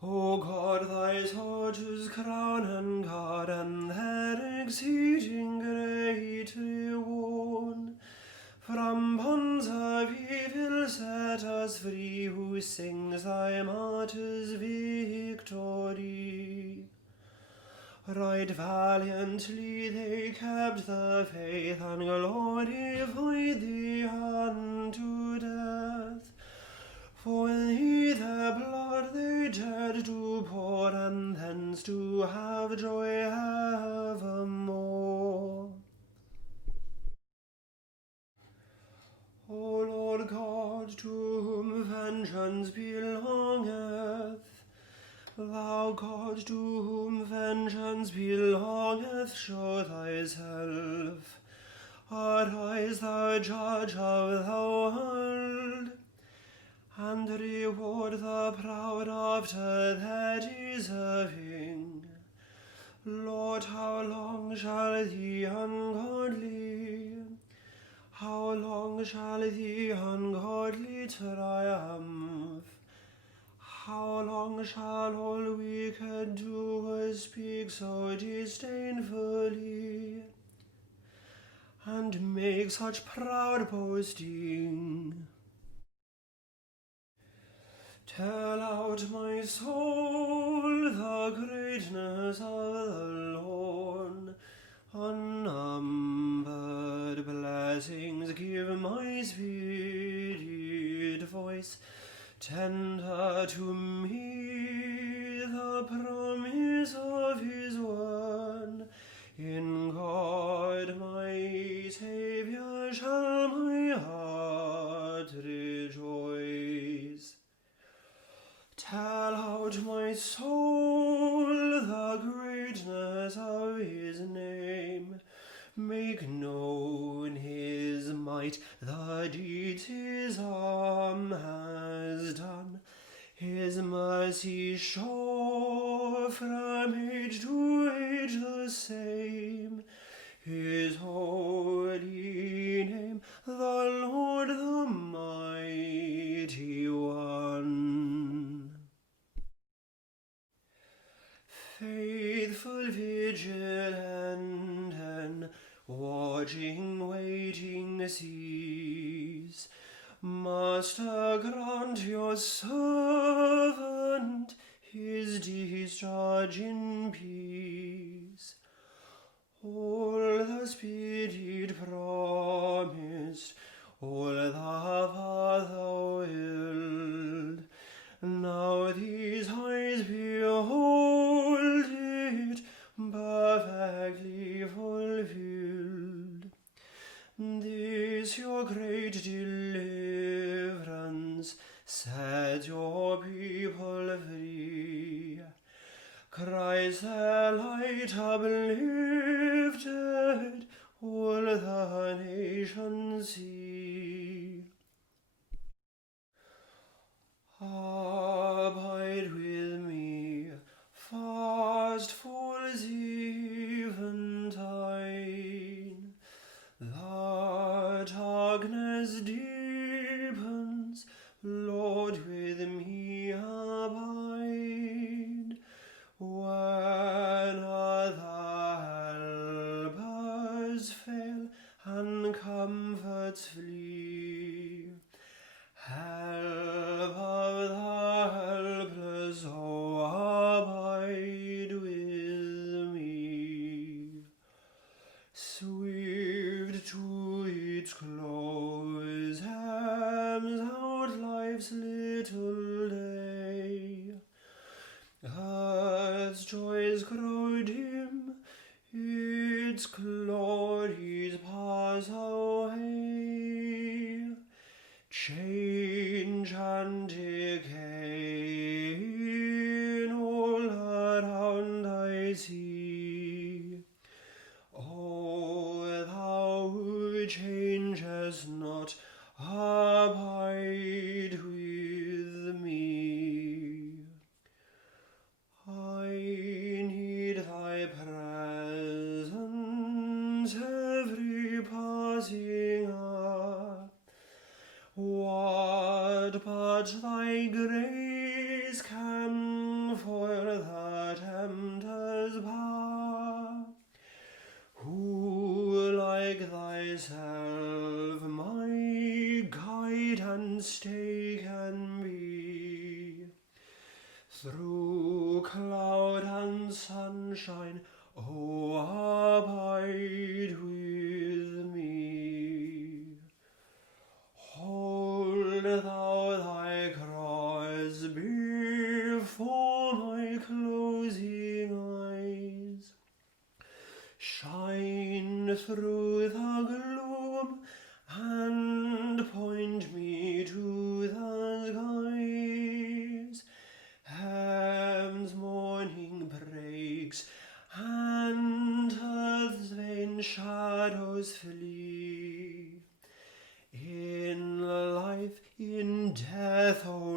O God, thy torches crown and guard, and their exceeding great reward. From bonds of evil set us free, who sings thy martyrs' victory. Right valiantly they kept the faith, and glorified thee unto death. For thee their blood they dared to pour, and thence to have joy evermore. O Lord God, to whom vengeance belongeth, thou God, to whom vengeance belongeth, show thyself. Arise, thou judge of the world, and reward the proud after their deserving. Lord, how long shall the ungodly triumph? How long shall all wicked doers speak so disdainfully, and make such proud boasting? Tell out, my soul, the greatness of the Lord. Unnumbered blessings give my spirit voice. Tender to me the promise of his word. In God my Saviour shall my heart rejoice. Tell out, my soul, the greatness of his name. Make known his might, the deeds his arm has done. His mercy show from age to age the same. His holy name, the Lord the Mighty One. Faithful, vigilant, and watching, waiting, cease. Master, grant your servant his discharge in peace. All the Spirit promised, all the Father willed. Now these eyes behold it, perfectly fulfilled. This your great deliverance, set your people free. Christ the light uplifted, all the nations see. Abide with me, fast falls eventide. The darkness deepens, Lord, with me abide. When other helpers fail and comforts flee, help of the helpless, oh, abide with me. Swift to its close hems out life's little day. Earth's joys grow dim, its glories pass away. Change and decay in all around I see. O thou who changest not, abide with me. I need thy presence every passing hour. What but thy grace can and stay can be. Through cloud and sunshine, oh, abide with me. Hold thou thy cross before my closing eyes. Shine through the gloom and point me to the skies. Heaven's morning breaks and earth's vain shadows flee. In life, in death, O